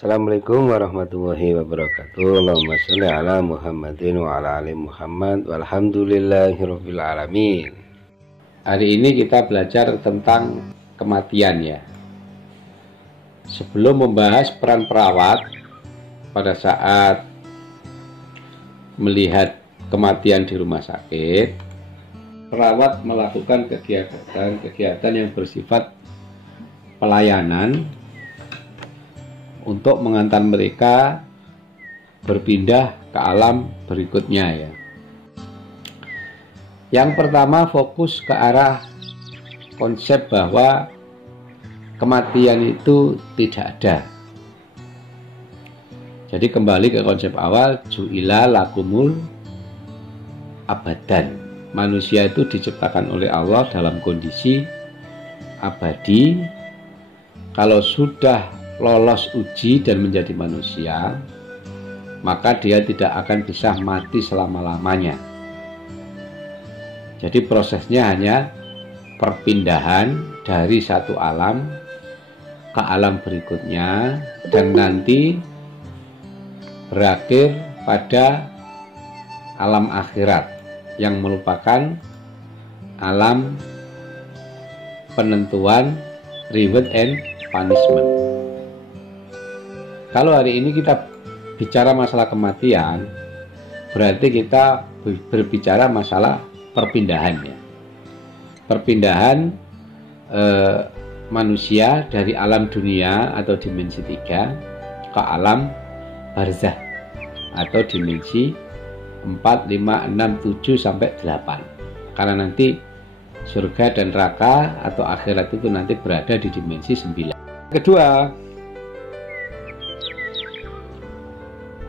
Assalamualaikum warahmatullahi wabarakatuh. Allahumma sholli ala Muhammadin wa ala ali Muhammad walhamdulillahirabbil alamin. Hari ini kita belajar tentang kematian ya. Sebelum membahas peran perawat pada saat melihat kematian di rumah sakit, perawat melakukan kegiatan yang bersifat pelayanan untuk mengantar mereka berpindah ke alam berikutnya ya. Yang pertama, fokus ke arah konsep bahwa kematian itu tidak ada. Jadi kembali ke konsep awal, ju'ila lakumul abadan. Manusia itu diciptakan oleh Allah dalam kondisi abadi. Kalau sudah lolos uji dan menjadi manusia, maka dia tidak akan bisa mati selama-lamanya. Jadi prosesnya hanya perpindahan dari satu alam ke alam berikutnya, dan nanti berakhir pada alam akhirat yang merupakan alam penentuan reward and punishment. Kalau hari ini kita bicara masalah kematian, berarti kita berbicara masalah perpindahan ya. Perpindahan manusia dari alam dunia atau dimensi 3 ke alam barzah atau dimensi 4, 5, 6, 7 sampai 8. Karena nanti surga dan neraka atau akhirat itu nanti berada di dimensi 9. Kedua,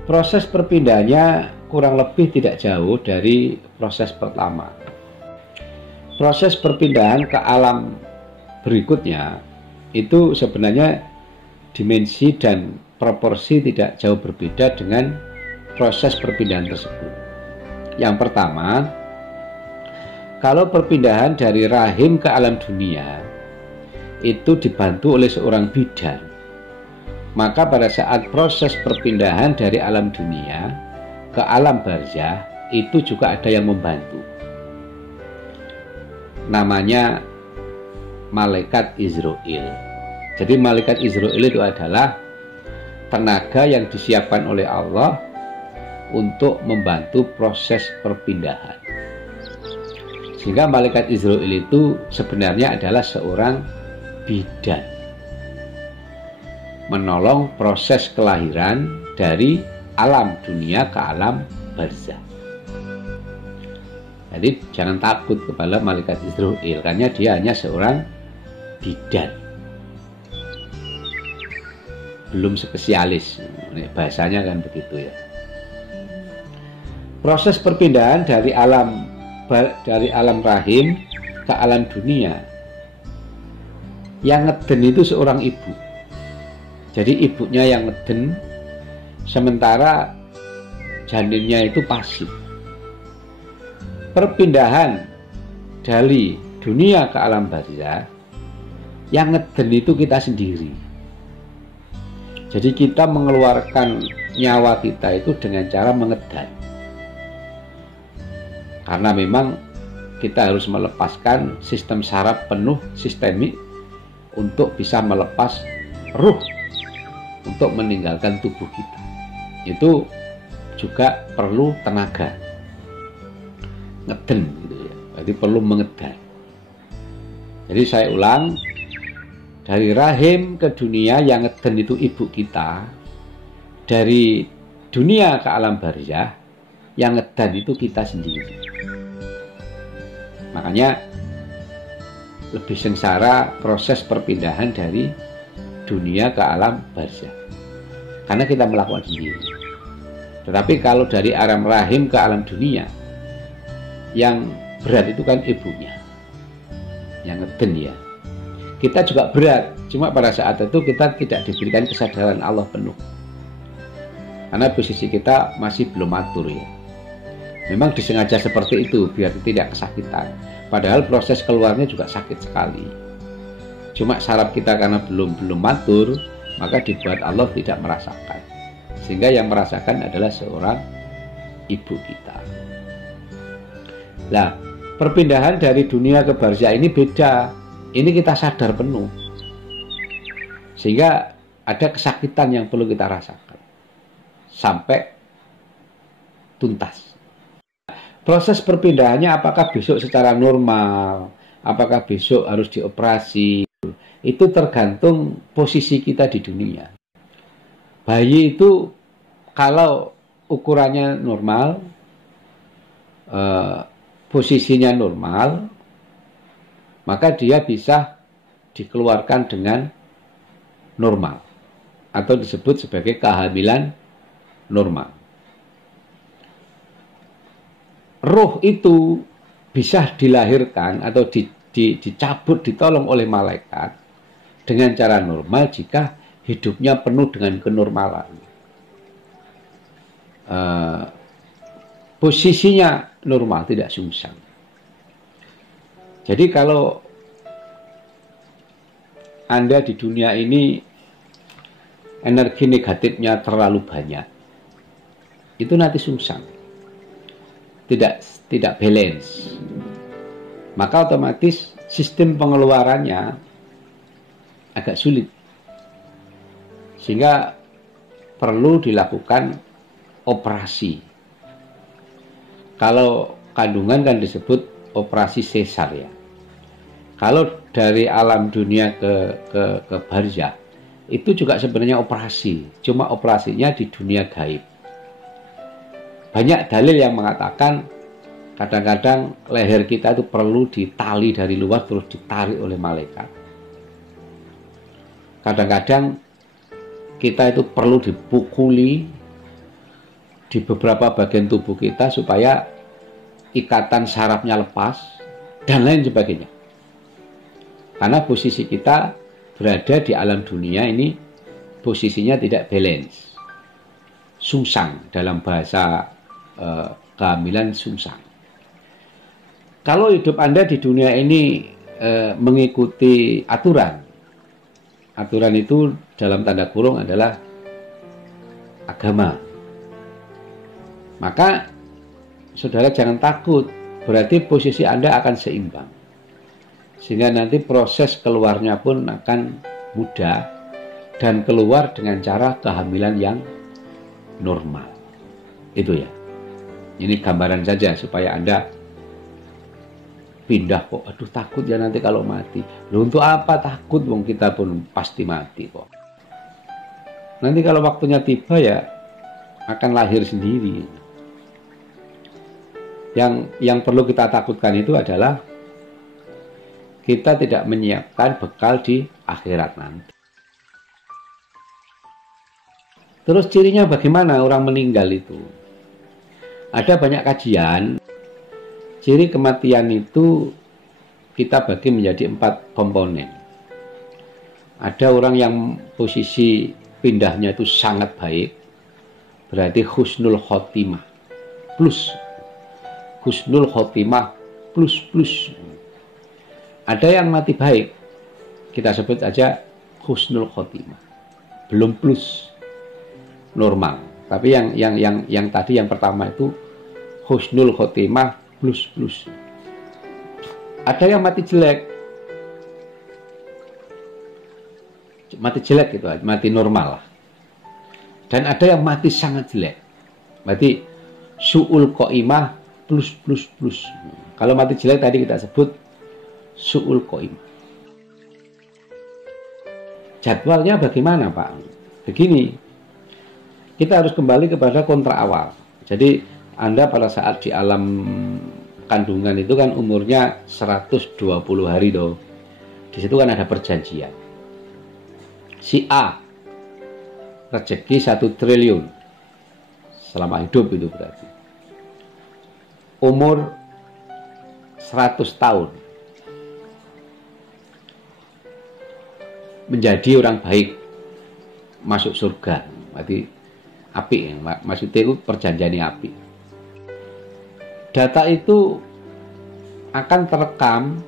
proses perpindahannya kurang lebih tidak jauh dari proses pertama. Proses perpindahan ke alam berikutnya itu sebenarnya dimensi dan proporsi tidak jauh berbeda dengan proses perpindahan tersebut. Yang pertama, kalau perpindahan dari rahim ke alam dunia itu dibantu oleh seorang bidan, maka pada saat proses perpindahan dari alam dunia ke alam barzah itu juga ada yang membantu. Namanya malaikat Israil. Jadi malaikat Israil itu adalah tenaga yang disiapkan oleh Allah untuk membantu proses perpindahan. Sehingga malaikat Israil itu sebenarnya adalah seorang bidan, menolong proses kelahiran dari alam dunia ke alam barzah. Jadi jangan takut kepada malaikat Israil, karena dia hanya seorang bidan, belum spesialis. Bahasanya kan begitu ya. Proses perpindahan dari alam rahim ke alam dunia, yang ngeden itu seorang ibu. Jadi ibunya yang ngeden, sementara janinnya itu pasif. Perpindahan dari dunia ke alam barzah, yang ngeden itu kita sendiri. Jadi kita mengeluarkan nyawa kita itu dengan cara mengedan. Karena memang kita harus melepaskan sistem saraf penuh sistemik untuk bisa melepas ruh untuk meninggalkan tubuh kita. Itu juga perlu tenaga ngeden gitu ya. Jadi perlu mengedan. Jadi saya ulang, dari rahim ke dunia yang ngeden itu ibu kita, dari dunia ke alam barzah yang ngedan itu kita sendiri. Makanya lebih sengsara proses perpindahan dari dunia ke alam barzah, karena kita melakukan sendiri. Tetapi kalau dari alam rahim ke alam dunia, yang berat itu kan ibunya yang ngeden ya. Kita juga berat, cuma pada saat itu kita tidak diberikan kesadaran Allah penuh, karena posisi kita masih belum matur ya. Memang disengaja seperti itu biar tidak kesakitan, padahal proses keluarnya juga sakit sekali. Cuma saraf kita karena belum matur, maka dibuat Allah tidak merasakan. Sehingga yang merasakan adalah seorang ibu kita. Nah, perpindahan dari dunia ke barzah ini beda. Ini kita sadar penuh. Sehingga ada kesakitan yang perlu kita rasakan sampai tuntas. Proses perpindahannya apakah besok secara normal, apakah besok harus dioperasi, itu tergantung posisi kita di dunia. Bayi itu kalau ukurannya normal, posisinya normal, maka dia bisa dikeluarkan dengan normal atau disebut sebagai kehamilan normal. Roh itu bisa dilahirkan atau dicabut, ditolong oleh malaikat dengan cara normal jika hidupnya penuh dengan kenormalan. Posisinya normal, tidak sungsang. Jadi kalau Anda di dunia ini energi negatifnya terlalu banyak, itu nanti sungsang, tidak balance, maka otomatis sistem pengeluarannya agak sulit, sehingga perlu dilakukan operasi. Kalau kandungan kan disebut operasi sesar ya. Kalau dari alam dunia ke barzah itu juga sebenarnya operasi, cuma operasinya di dunia gaib. Banyak dalil yang mengatakan kadang-kadang leher kita itu perlu ditali dari luar terus ditarik oleh malaikat. Kadang-kadang kita itu perlu dipukuli di beberapa bagian tubuh kita supaya ikatan sarafnya lepas dan lain sebagainya. Karena posisi kita berada di alam dunia ini posisinya tidak balance, sungsang, dalam bahasa kehamilan sungsang. Kalau hidup Anda di dunia ini mengikuti aturan itu dalam tanda kurung adalah agama, maka saudara jangan takut, berarti posisi Anda akan seimbang. Sehingga nanti proses keluarnya pun akan mudah dan keluar dengan cara kehamilan yang normal. Itu ya. Ini gambaran saja supaya Anda pindah kok. Aduh takut ya nanti kalau mati. Loh untuk apa takut? Wong kita pun pasti mati kok. Nanti kalau waktunya tiba ya akan lahir sendiri. Yang perlu kita takutkan itu adalah kita tidak menyiapkan bekal di akhirat nanti. Terus cirinya bagaimana orang meninggal itu? Ada banyak kajian. Ciri kematian itu kita bagi menjadi 4 komponen. Ada orang yang posisi pindahnya itu sangat baik, berarti husnul khotimah plus. Husnul khotimah plus. Ada yang mati baik, kita sebut aja husnul khotimah, belum plus, normal. Tapi yang tadi yang pertama itu husnul khotimah plus. Ada yang mati jelek gitu, mati normal lah. Dan ada yang mati sangat jelek, berarti su'ul qaimah plus. Kalau mati jelek tadi kita sebut su'ul qaimah. Jadwalnya bagaimana Pak? Begini, kita harus kembali kepada kontrak awal. Jadi Anda pada saat di alam kandungan itu kan umurnya 120 hari toh. Di situ kan ada perjanjian. Si A rezeki 1 triliun selama hidup itu berarti. Umur 100 tahun. Menjadi orang baik, masuk surga, berarti api, maksudnya itu perjanjiannya api. Data itu akan terekam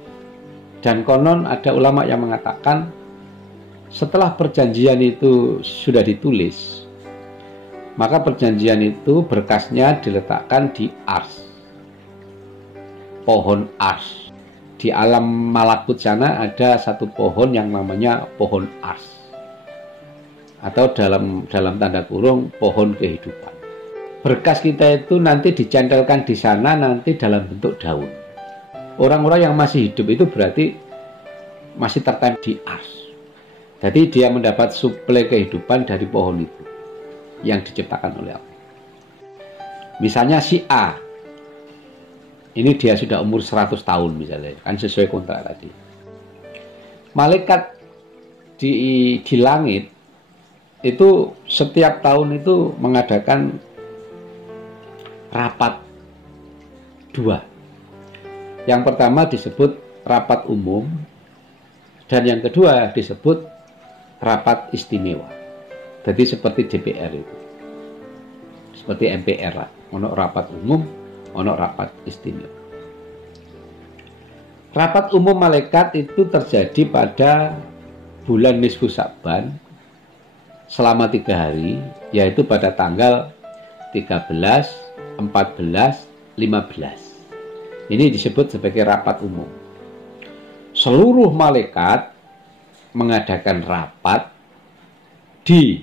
dan konon ada ulama yang mengatakan Setelah perjanjian itu sudah ditulis, maka perjanjian itu berkasnya diletakkan di ars, pohon ars. Di alam malakut sana ada satu pohon yang namanya pohon ars, atau dalam tanda kurung pohon kehidupan. Berkas kita itu nanti dicentelkan di sana nanti dalam bentuk daun. Orang-orang yang masih hidup itu berarti masih tertempel di ars. Jadi dia mendapat suplai kehidupan dari pohon itu yang diciptakan oleh Allah. Misalnya si A, ini dia sudah umur 100 tahun misalnya, kan sesuai kontrak tadi. Malaikat di langit itu setiap tahun itu mengadakan rapat dua. Yang pertama disebut rapat umum, dan yang kedua disebut rapat istimewa. Jadi seperti DPR itu, seperti MPR lah, ono rapat umum, ono rapat istimewa. Rapat umum malaikat itu terjadi pada bulan Nisfu Sa'ban selama 3 hari, yaitu pada tanggal 13, 14, 15. Ini disebut sebagai rapat umum. Seluruh malaikat mengadakan rapat di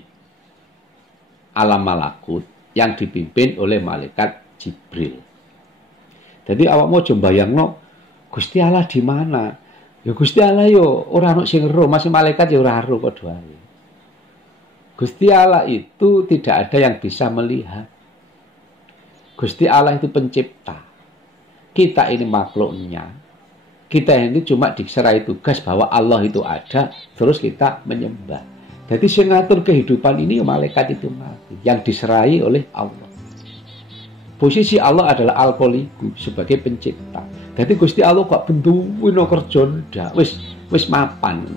alam malakut yang dipimpin oleh malaikat Jibril. Jadi awak mau jombayangno Gusti Allah di mana? Ya Gusti Allah yo ora ono sing ero, masih malaikat ya ora ero padha wae. Gusti Allah itu tidak ada yang bisa melihat. Gusti Allah itu pencipta. Kita ini makhluknya. Kita ini cuma diserai tugas bahwa Allah itu ada, terus kita menyembah. Jadi yang ngatur kehidupan ini malaikat itu yang diserai oleh Allah. Posisi Allah adalah Al-Khaliqu sebagai pencipta. Jadi Gusti Allah kok bentuwino kerja ndak, wis mapan.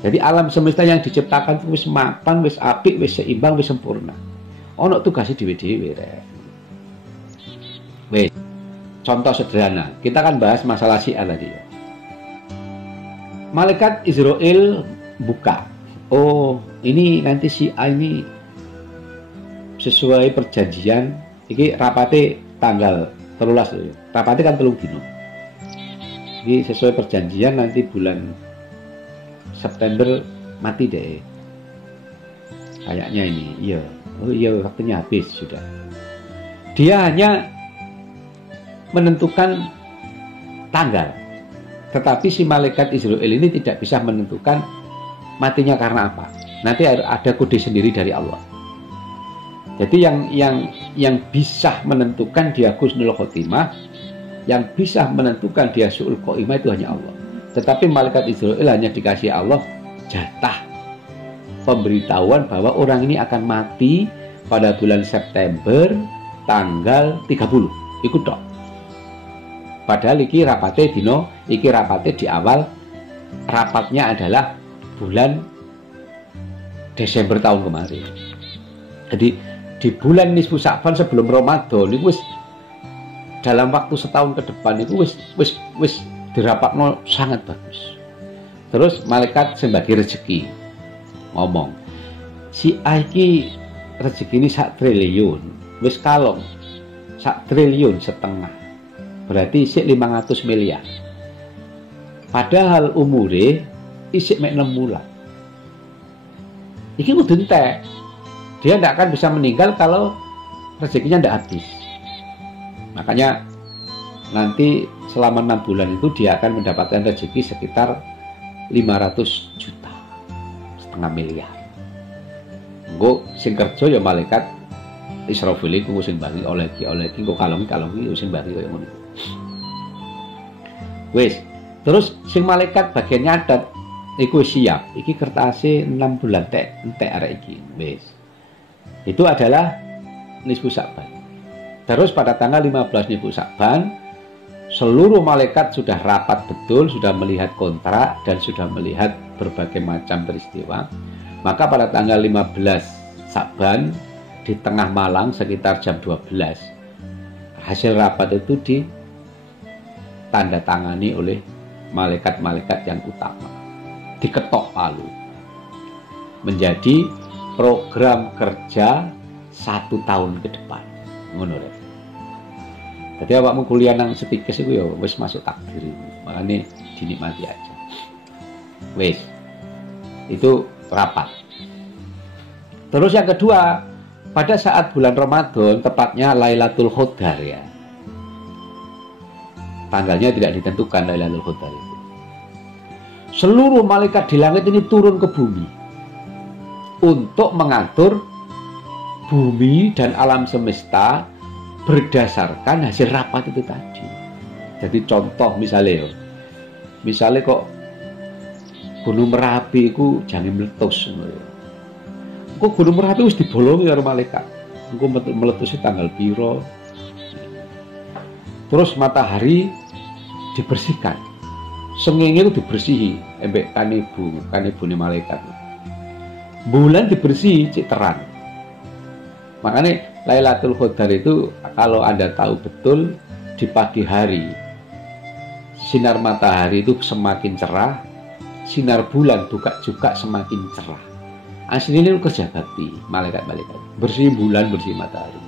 Jadi alam semesta yang diciptakan itu wis mapan, wis apik, wis seimbang, wis sempurna. Ono tugasnya dhewe-dhewe rek. Wis. Contoh sederhana, kita kan bahas masalah si A tadi. Malaikat Israel buka. Oh, ini nanti si A ini sesuai perjanjian. Ini rapate tanggal 13. Rapate kan 3 dino. Ini sesuai perjanjian nanti bulan September mati deh. Kayaknya ini, iya. Oh iya, waktunya habis sudah. Dia hanya menentukan tanggal, tetapi si malaikat Israel ini tidak bisa menentukan matinya karena apa. Nanti ada kode sendiri dari Allah. Jadi yang bisa menentukan dia husnul khotimah, yang bisa menentukan dia su'ul qaimah itu hanya Allah. Tetapi malaikat Israel hanya dikasih Allah jatah pemberitahuan bahwa orang ini akan mati pada bulan September tanggal 30. Ikut dong. Padahal iki rapate dino, iki rapate di awal rapatnya adalah bulan Desember tahun kemarin. Jadi di bulan Nisfu Sa'ban sebelum Ramadan itu wis dalam waktu setahun ke depan itu wis dirapatno sangat bagus. Terus malaikat sebagai rezeki ngomong, si A iki rezeki ini 1 triliun, wis kalong 1,5 triliun. Berarti isik 500 miliar. Padahal umure isik mek 6 bulan. Iki kudu entek. Dia tidak akan bisa meninggal kalau rezekinya tidak habis. Makanya nanti selama 6 bulan itu dia akan mendapatkan rezeki sekitar 500 juta, 1,5 miliar. Engko sing kerja ya malaikat Israfil iku sing bari oleh ki kalong sing bari koyo ngono. Wis, terus sing malaikat bagian nyatet iku siap. Iki kertase 6 bulan entek arek iki. Wis. Itu adalah Nisfu Sa'ban. Terus pada tanggal 15 Nisfu Sa'ban seluruh malaikat sudah rapat betul, sudah melihat kontrak dan sudah melihat berbagai macam peristiwa. Maka pada tanggal 15 Sa'ban di tengah malam sekitar jam 12 hasil rapat itu ditanda tangani oleh malaikat-malaikat yang utama, diketok palu. menjadi program kerja 1 tahun ke depan. Ngono lho. Jadi awakmu kuliah nang Setikes iku ya wis masuk takdir. Makanya dinikmati aja. Wis. Itu rapat. Terus yang kedua, pada saat bulan Ramadan, tepatnya Lailatul Qadar ya. Tanggalnya tidak ditentukan Lailatul Qadar itu. Seluruh malaikat di langit ini turun ke bumi untuk mengatur bumi dan alam semesta berdasarkan hasil rapat itu tadi. Jadi contoh misalnya kok Gunung Merapi itu jangan meletus. Kok Gunung Merapi harus dibolongi karo malaikat. Engko meletusnya tanggal piro. Terus matahari dibersihkan. Sengenge itu dibersihi embek kanibune malaikat. Bulan dibersihi cek terang. Makanya Lailatul Qadar itu kalau Anda tahu betul di pagi hari sinar matahari itu semakin cerah, sinar bulan juga semakin cerah. Aslinya itu kerja bakti malaikat-malaikat bersih bulan bersih matahari.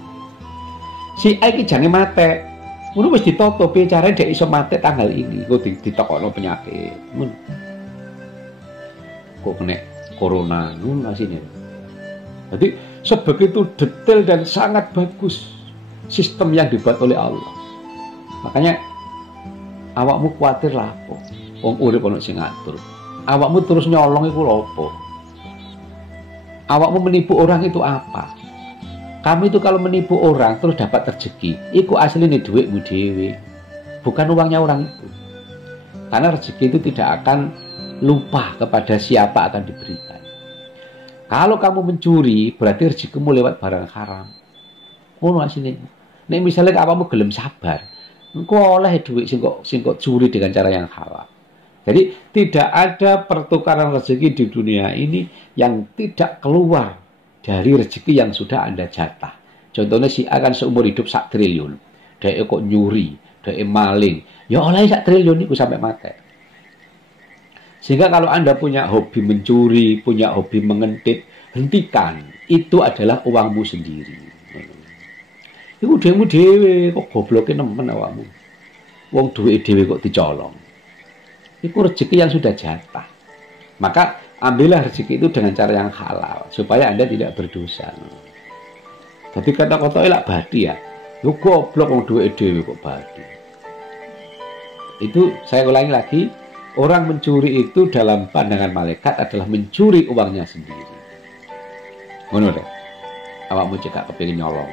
Si iki jane mate. Ngono wis ditoto piye carane dhek iso mate tanggal ini. Kok ditokokno penyakit. Ngono. Kok kena corona ngono asine. Jadi sebegitu detail dan sangat bagus sistem yang dibuat oleh Allah. Makanya awakmu kuatir lah apa? Wong urip ono sing ngatur. Awakmu terus nyolong iku lho apa? Awakmu menipu orang itu apa? Kamu itu kalau menipu orang terus dapat rezeki, itu aslinya duitmu dewe, bukan uangnya orang itu. Karena rezeki itu tidak akan lupa kepada siapa akan diberikan. Kalau kamu mencuri, berarti rezekimu lewat barang haram. Ngono aslinya. Nek misalnya kamu gelem sabar, engko oleh duit sing kok curi dengan cara yang halal. Jadi tidak ada pertukaran rezeki di dunia ini yang tidak keluar dari rezeki yang sudah Anda jatah. Contohnya si A kan seumur hidup 1 triliun. Dia kok nyuri, dia maling. Ya oleh 1 triliun itu sampai mati. Sehingga kalau Anda punya hobi mencuri, punya hobi mengentit, hentikan. Itu adalah uangmu sendiri. Iku dhewe dhewe kok gobloke nemen awakmu. Wong duwe dhewe kok dicolong. Iku rezeki yang sudah jatah. Maka ambillah rezeki itu dengan cara yang halal supaya Anda tidak berdosa. Tapi kata-kata elak badi ya. Lu goblok wong duwe dhewe kok badi. Itu saya ulangi lagi, orang mencuri itu dalam pandangan malaikat adalah mencuri uangnya sendiri. Ngono deh. Awakmu cekak kepengin nyolong.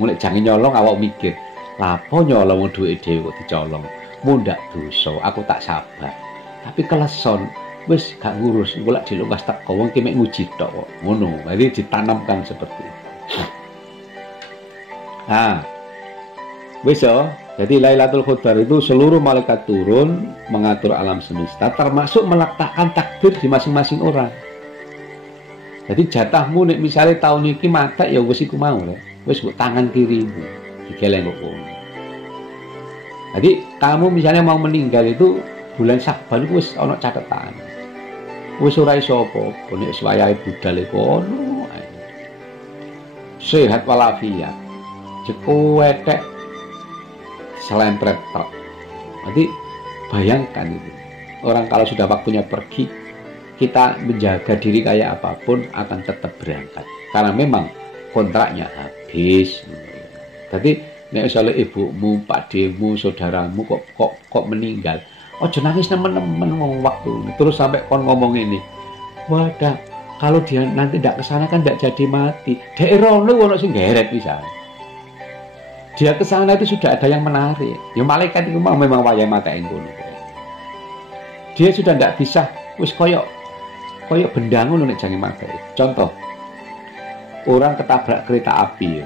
Mulai jangan nyolong awak mikir, lapo nyolong wong duwe dhewe kok dicolong. Mundak dosa, aku tak sabar. Tapi keleson wis gak ngurus, golek dilungkas teko wong ki mek nguji tok kok. Ngono, jadi ditanamkan seperti itu. Nah, wis yo. Jadi Lailatul Qadar itu seluruh malaikat turun mengatur alam semesta, termasuk meletakkan takdir di masing-masing orang. Jadi jatahmu nek misalnya tahun ini mata ya wis iku mau lho. Wis mbok tangan kirimu digeleng kok. Jadi kamu misalnya mau meninggal itu bulan Syakban itu wis ana catatan. Wis ora iso apa-apa nek wayahe budal iku ono. Sehat walafiat. Jeko wetek selempret tok. Nanti bayangkan itu. Orang kalau sudah waktunya pergi, kita menjaga diri kayak apapun akan tetap berangkat. Karena memang kontraknya habis. Jadi nek misalnya ibumu, pakdemu, saudaramu kok meninggal, ojo nangis nemen-nemen wong waktu. Terus sampai kon ngomong ini, wadah, kalau dia nanti tidak kesana kan tidak jadi mati. Daerah lu ono sing geret bisa. Dia kesana itu sudah ada yang menarik. Ya malaikat itu memang wayah mata ngono. Dia sudah tidak bisa wis koyok benda ngono nek jange mati. Contoh, orang ketabrak kereta api.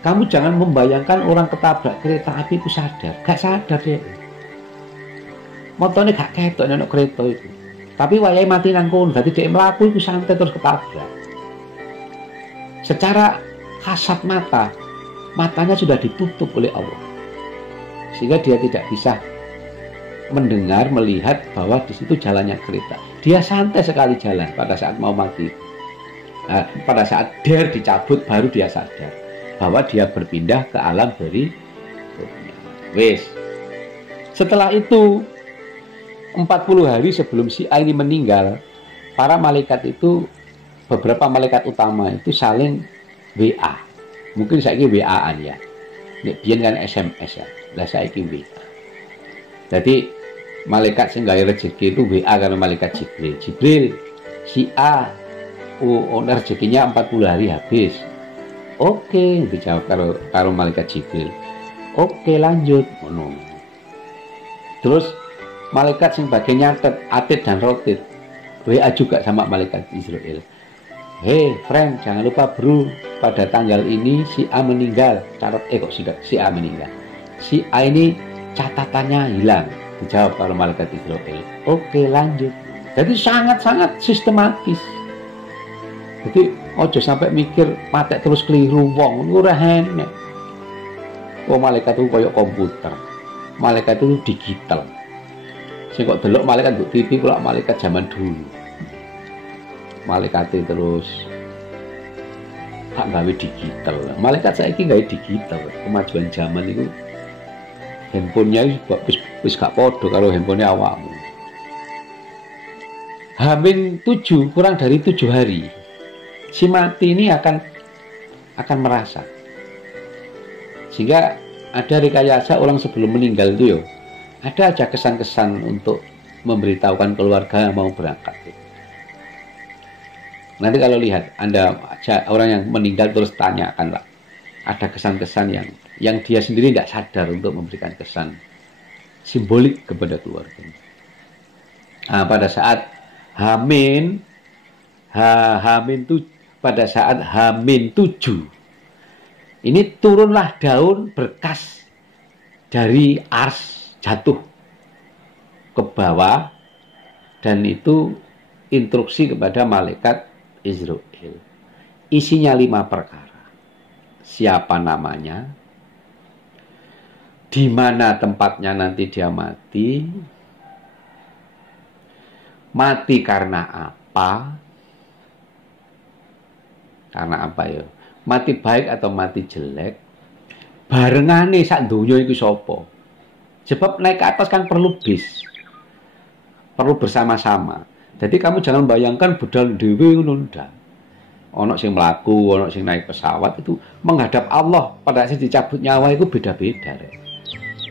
Kamu jangan membayangkan orang ketabrak kereta api itu sadar. Gak sadar dia. Motornya gak ketok nek kereta itu. Tapi wayahe mati nang kono, dadi dhek mlaku iku santai terus ketabrak. Secara kasat mata, matanya sudah ditutup oleh Allah. Sehingga dia tidak bisa mendengar, melihat bahwa di situ jalannya kereta. Dia santai sekali jalan pada saat mau mati. Nah, pada saat der dicabut baru dia sadar bahwa dia berpindah ke alam berikutnya. Wes. Setelah itu 40 hari sebelum si A ini meninggal, para malaikat itu, beberapa malaikat utama itu saling WA. Mungkin saiki WA-an ya. Nek biyen kan SMS ya. Lah saiki WA. Jadi malaikat sing gawe rezeki itu WA karo malaikat Jibril. Jibril, si A rezekinya 40 hari habis. Oke, dijawab karo malaikat Jibril. Oke, lanjut. Ngono. Terus malaikat sing bagian nyatet Atid dan Rotid WA juga sama malaikat Israel. Hei friend, jangan lupa bro, pada tanggal ini si A meninggal. Kok sudah si A meninggal. Si A ini catatannya hilang. Dijawab kalau malaikat Israel. Oke, lanjut. Jadi sangat-sangat sistematis. Jadi ojo sampai mikir matek terus keliru wong ora enek. Malaikat itu kayak komputer. Malaikat itu digital. Sing kok delok malaikat mbok TV kula malaikat zaman dulu. Malaikat terus tak gawe digital. Malaikat saiki gawe digital. Kemajuan zaman itu handphonenya wis gak podo karo handphonenya awakmu. Hamin 7 kurang dari 7 hari si mati ini akan merasa, sehingga ada rekayasa orang sebelum meninggal itu yo. Ada aja kesan-kesan untuk memberitahukan keluarga yang mau berangkat. Nanti kalau lihat Anda orang yang meninggal terus tanyakan lah. Ada kesan-kesan yang dia sendiri tidak sadar untuk memberikan kesan simbolik kepada keluarga. Nah, pada saat pada saat Hamin 7 ini turunlah daun berkas dari ars jatuh ke bawah, dan itu instruksi kepada malaikat Israel. Isinya 5 perkara. Siapa namanya, di mana tempatnya nanti dia mati, mati karena apa ya, mati baik atau mati jelek, barengane sak donya iku sapa. Sebab naik ke atas kan perlu bis, perlu bersama-sama. Jadi kamu jangan bayangkan budal dhewe ngono ndak. Ono sing mlaku, ono sing naik pesawat, itu menghadap Allah pada saat dicabut nyawa itu beda-beda.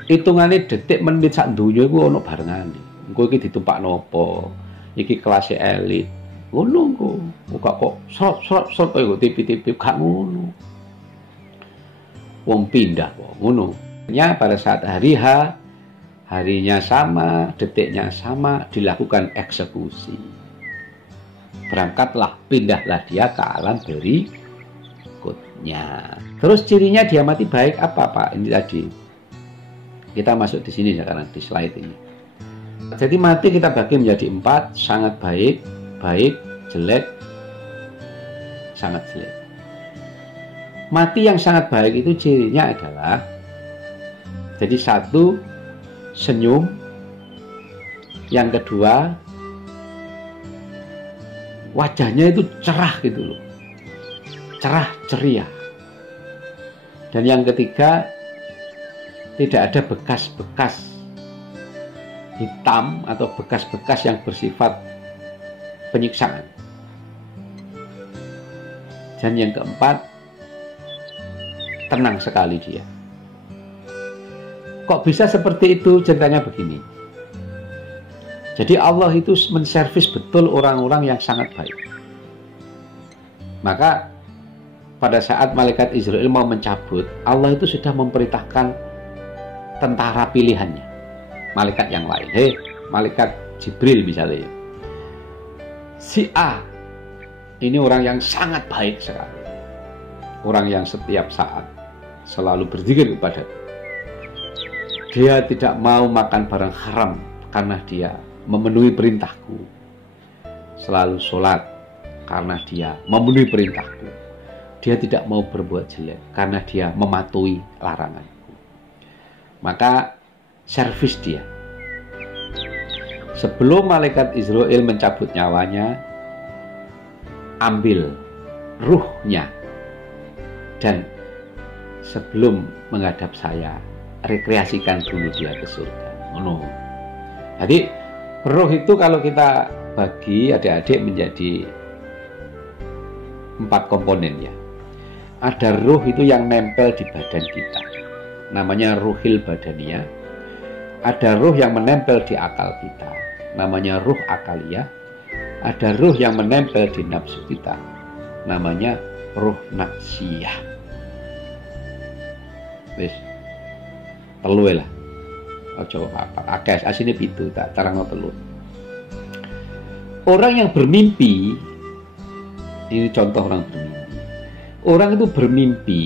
Hitungane detik menit sak donya iku ono barengane. Engko iki ditumpak nopo? Iki kelas elit. Ngono engko. Kok srot kok tipi-tipi gak ngono. Wong pindah kok ngono. Pada saat hari H, harinya sama, detiknya sama, dilakukan eksekusi. Berangkatlah, pindahlah dia ke alam berikutnya. Terus cirinya dia mati baik apa Pak? Ini tadi. Kita masuk di sini sekarang, di slide ini. Jadi mati kita bagi menjadi 4, sangat baik, baik, jelek, sangat jelek. Mati yang sangat baik itu cirinya adalah, jadi 1, senyum. Yang kedua, wajahnya itu cerah gitu loh. Cerah, ceria. Dan yang ketiga, tidak ada bekas-bekas hitam atau bekas-bekas yang bersifat penyiksaan. Dan yang keempat, tenang sekali dia. Kok bisa seperti itu? Ceritanya begini. Jadi Allah itu menservis betul orang-orang yang sangat baik. Maka pada saat malaikat Israel mau mencabut, Allah itu sudah memerintahkan tentara pilihannya, malaikat yang lain. Hei, malaikat Jibril misalnya, si A ini orang yang sangat baik sekali, orang yang setiap saat selalu berzikir kepada dia, tidak mau makan barang haram karena dia memenuhi perintahku, selalu sholat karena dia memenuhi perintahku, dia tidak mau berbuat jelek karena dia mematuhi laranganku. Maka servis dia sebelum malaikat Israel mencabut nyawanya, ambil ruhnya, dan sebelum menghadap saya, rekreasikan dulu dia ke surga. Jadi roh itu kalau kita bagi adik-adik menjadi 4 komponen ya. Ada ruh itu yang nempel di badan kita, namanya ruhil badaniyah. Ada ruh yang menempel di akal kita, namanya ruh akaliyah. Ada ruh yang menempel di nafsu kita, namanya ruh nafsiyah. Wis telu lah. Ojo apa akeh asine pitu tak terangno telu. Orang yang bermimpi, ini contoh orang bermimpi. Orang itu bermimpi,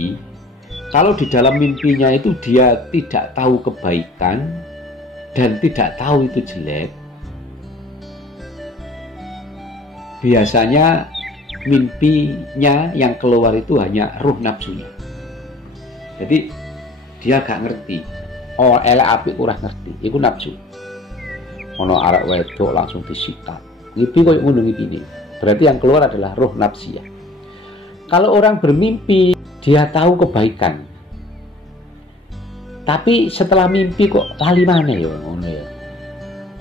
kalau di dalam mimpinya itu dia tidak tahu kebaikan dan tidak tahu itu jelek, biasanya mimpinya yang keluar itu hanya ruh nafsunya. Jadi dia gak ngerti, oh elek apik kurang ngerti, itu nafsu. Ono arek wedok langsung disikat, ngipi koyo ngono ngipine. Berarti yang keluar adalah ruh nafsiyah. Kalau orang bermimpi, dia tahu kebaikan, tapi setelah mimpi kok lali mana ya, ngono ya.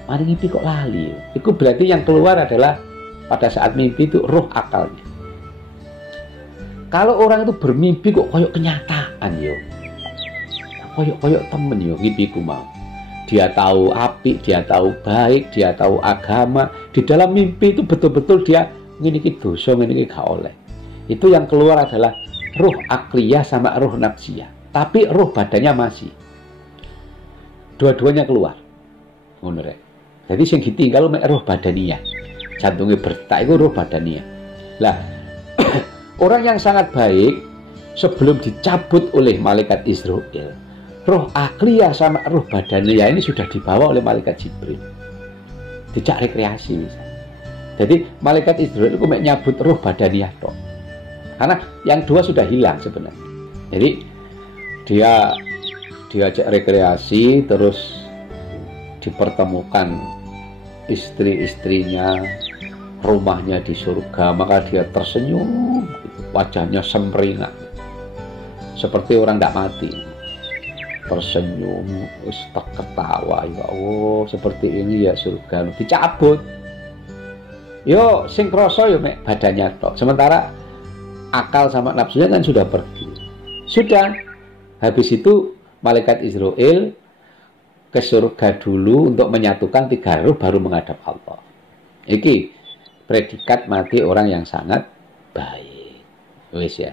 Mari mimpi kok lali. Itu berarti yang keluar adalah pada saat mimpi itu ruh akalnya. Kalau orang itu bermimpi kok koyok kenyataan yo, koyok temen yo, mimpiku mau. Dia tahu apik, dia tahu baik, dia tahu agama. Di dalam mimpi itu betul-betul dia ngene iki dosa, ngene iki gak oleh. Itu yang keluar adalah ruh akliyah sama ruh nafsiyah. Tapi ruh badannya masih. Dua-duanya keluar. Ngono rek. Jadi sing ditinggal mek ruh badaniyah. Jantungnya bertak itu ruh badaniyah. Lah, orang yang sangat baik sebelum dicabut oleh malaikat Israel, ruh akliyah sama ruh badaniyah ini sudah dibawa oleh malaikat Jibril. Dijak rekreasi misalnya. Jadi malaikat Israel itu mek nyabut ruh badaniyah tok. Karena yang dua sudah hilang sebenarnya. Jadi dia diajak rekreasi, terus dipertemukan istri-istrinya, rumahnya di surga, maka dia tersenyum, wajahnya semringak, seperti orang tidak mati, tersenyum, ketawa, ya Allah, seperti ini ya surga. Dicabut, yo sing kroso yo mek badannya tok. Sementara akal sama nafsunya kan sudah pergi. Sudah, habis itu malaikat Israel ke surga dulu untuk menyatukan 3 ruh baru menghadap Allah. Iki predikat mati orang yang sangat baik. Wes ya.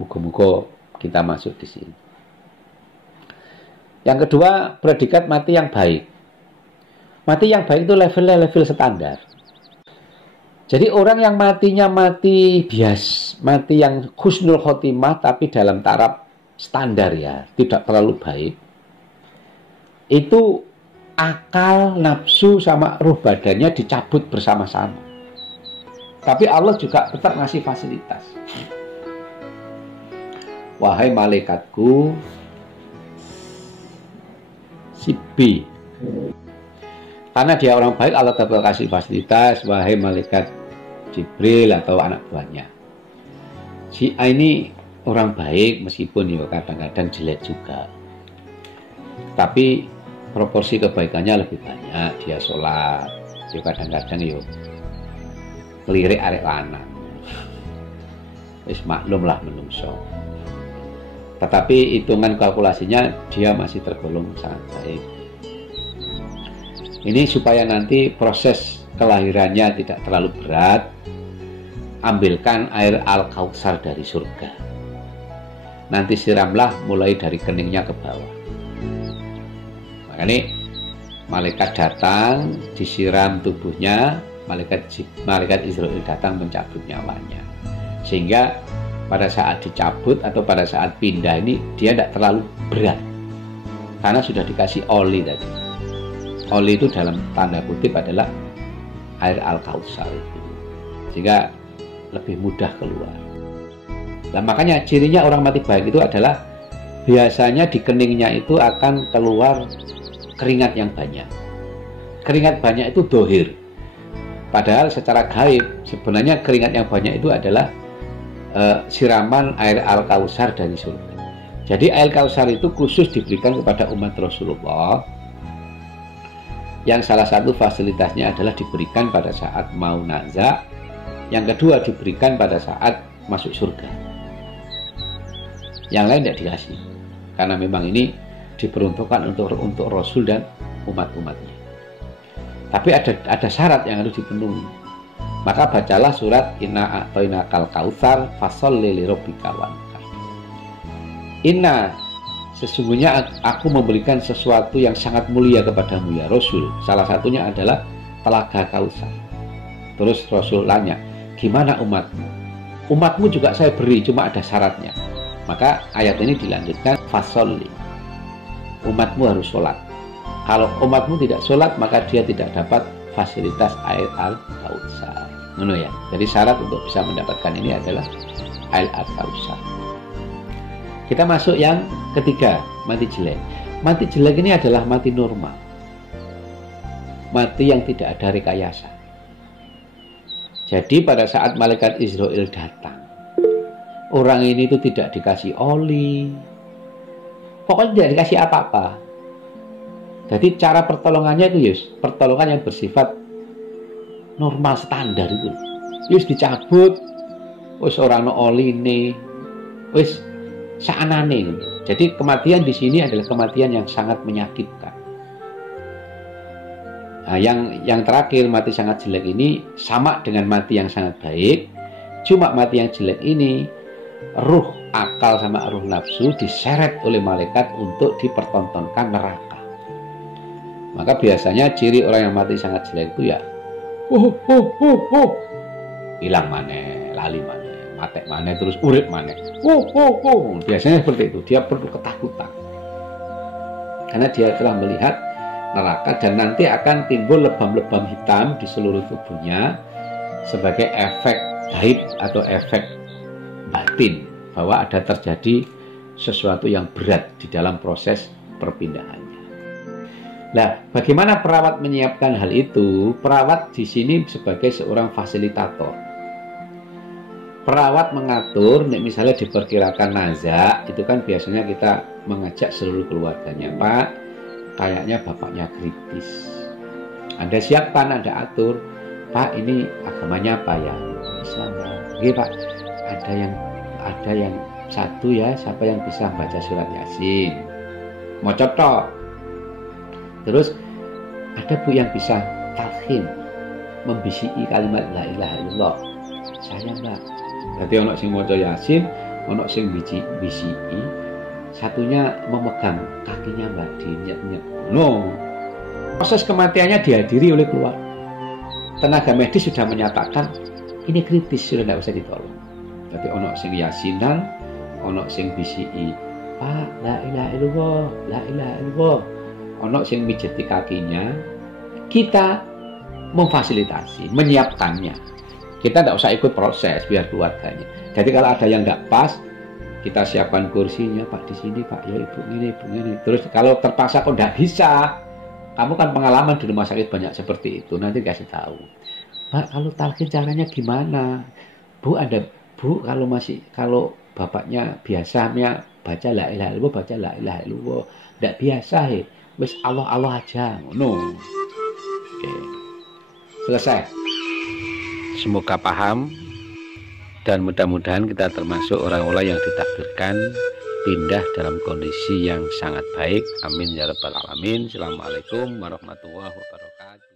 Muga-muga kita masuk di sini. Yang kedua, predikat mati yang baik. Mati yang baik itu levelnya level standar. Jadi orang yang matinya mati bias, mati yang husnul khotimah tapi dalam taraf standar ya, tidak terlalu baik. Itu akal, nafsu sama ruh badannya dicabut bersama-sama. Tapi Allah juga tetap ngasih fasilitas. Wahai malaikatku si B, karena dia orang baik, Allah tetap kasih fasilitas. Wahai malaikat Jibril atau anak buahnya, si A ini orang baik meskipun ya kadang-kadang jelek juga, tapi proporsi kebaikannya lebih banyak. Dia sholat, ya kadang-kadang ya ngelirik arek lanang, wis maklum lah menungso. Tetapi hitungan kalkulasinya dia masih tergolong sangat baik. Ini supaya nanti proses kelahirannya tidak terlalu berat, ambilkan air Al-Kautsar dari surga. Nanti siramlah mulai dari keningnya ke bawah. Makanya malaikat datang, disiram tubuhnya, malaikat Israel datang mencabut nyawanya. Sehingga pada saat dicabut atau pada saat pindah ini dia tidak terlalu berat. Karena sudah dikasih oli tadi. Oli itu dalam tanda kutip adalah air Al-Kautsar, sehingga lebih mudah keluar. Nah, makanya cirinya orang mati baik itu adalah biasanya di keningnya itu akan keluar keringat yang banyak. keringat banyak itu dohir. Padahal secara gaib sebenarnya keringat yang banyak itu adalah siraman air Al-Kausar dari surga. Jadi air Kausar itu khusus diberikan kepada umat Rasulullah, yang salah satu fasilitasnya adalah diberikan pada saat mau nazak, yang kedua diberikan pada saat masuk surga. Yang lain tidak dikasih, karena memang ini diperuntukkan untuk Rasul dan umat-umatnya. Tapi ada syarat yang harus dipenuhi. Maka bacalah surat Inna a'tainakal kautsar fasholli lirabbika wanhar. Inna, sesungguhnya aku memberikan sesuatu yang sangat mulia kepadamu ya Rasul. Salah satunya adalah telaga Kausar. Terus Rasul tanya, gimana umatmu? Umatmu juga saya beri, cuma ada syaratnya. Maka ayat ini dilanjutkan, fasholli. Umatmu harus sholat. Kalau umatmu tidak sholat, maka dia tidak dapat fasilitas air Al-Kausar. Ya. Jadi syarat untuk bisa mendapatkan ini adalah air Al-Kausar. Kita masuk yang ketiga, mati jelek. Mati jelek ini adalah mati normal. Mati yang tidak ada rekayasa. Jadi pada saat malaikat Israel datang, orang ini itu tidak dikasih oli, pokoknya tidak dikasih apa-apa. Jadi cara pertolongannya itu Yus, pertolongan yang bersifat normal standar itu. Yus dicabut, wis orang no oli nih, wis saanane. Jadi kematian di sini adalah kematian yang sangat menyakitkan. Nah, yang terakhir mati sangat jelek ini sama dengan mati yang sangat baik. Cuma mati yang jelek ini ruh akal sama ruh nafsu diseret oleh malaikat untuk dipertontonkan neraka. Maka biasanya ciri orang yang mati sangat jelek itu ya hilang maneh, lali maneh, mati maneh, terus urip maneh. Biasanya seperti itu. Dia perlu ketakutan karena dia telah melihat neraka dan nanti akan timbul lebam-lebam hitam di seluruh tubuhnya sebagai efek gaib atau efek batin bahwa ada terjadi sesuatu yang berat di dalam proses perpindahannya. Nah, bagaimana perawat menyiapkan hal itu? Perawat di sini sebagai seorang fasilitator. Perawat mengatur, misalnya diperkirakan nazak, itu kan biasanya kita mengajak seluruh keluarganya, Pak, kayaknya bapaknya kritis. Anda siapkan, Anda atur, Pak, ini agamanya apa ya? Islam ya. Oke, Pak, ada yang satu ya, siapa yang bisa baca surat Yasin? Mau contoh. Terus ada Bu yang bisa talqin, membisiki kalimat la ilaha illallah. Saya Mbak. Berarti ono sing maca Yasin, ono sing bisiki, satunya memegang kakinya Mbak, dinyet-nyet. No. Proses kematiannya dihadiri oleh keluarga. Tenaga medis sudah menyatakan ini kritis, sudah tidak usah ditolong. Berarti ono sing yasinan, ono sing bisiki, Pak, la ilaha illallah, la ilaha illallah. Ono sing mijeti kakinya, kita memfasilitasi, menyiapkannya. Kita tidak usah ikut proses biar keluarganya. Jadi kalau ada yang tidak pas, kita siapkan kursinya, Pak di sini Pak, ya ibu ini. Terus kalau terpaksa kok tidak bisa, kamu kan pengalaman di rumah sakit banyak seperti itu, nanti kasih tahu. Pak, kalau talqin caranya gimana? Bu ada Bu kalau bapaknya biasanya baca la ilaha illallah, baca la ilaha illallah, tidak biasa wis Allah aja, no. Oke. Selesai. Semoga paham dan mudah-mudahan kita termasuk orang-orang yang ditakdirkan pindah dalam kondisi yang sangat baik. Amin ya rabbal alamin. Assalamualaikum warahmatullahi wabarakatuh.